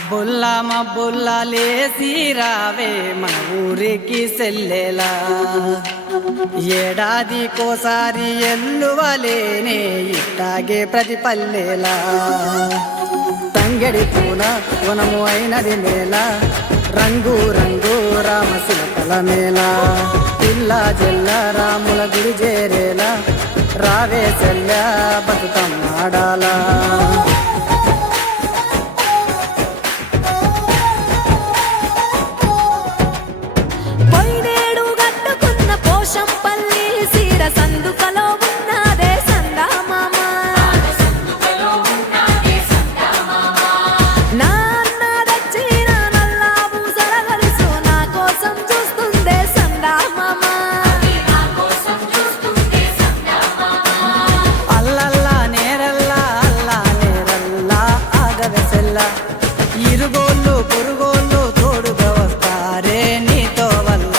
మబ్బుల్లా మబ్బుల్లా లేసి రావే మన ఊరికి సెల్లెలా ఏడాదికోసారి ఎల్లువలేనే ఇట్టాగే ప్రతి పల్లెలా తంగడి పూల వనము అయినది మేళ రంగు రంగు రామశిల్పల మేళ పిల్ల జల్ల రాముల గుడి చేరేలా రావే సెల్ల బతుకమ్మాడాలా ఇరుగోళ్ళు పొరుగోళ్ళు తోడుగా వస్తారే నీతో వల్ల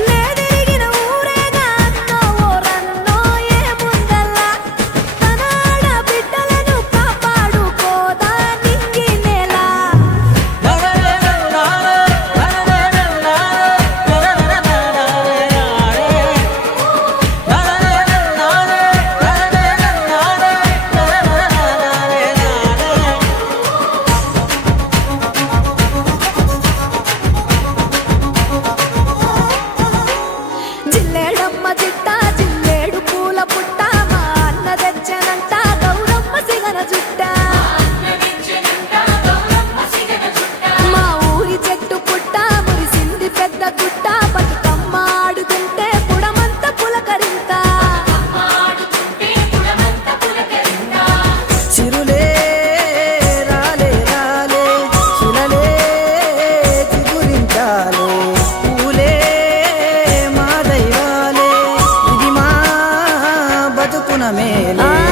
లేదిరిగిన ఊరేగా అన్నో ఓరన్నో ఏముందల్లా తనాడ బిడ్డలను కాపాడుకోదా నింగి నేల మేలే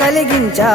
కలిగించా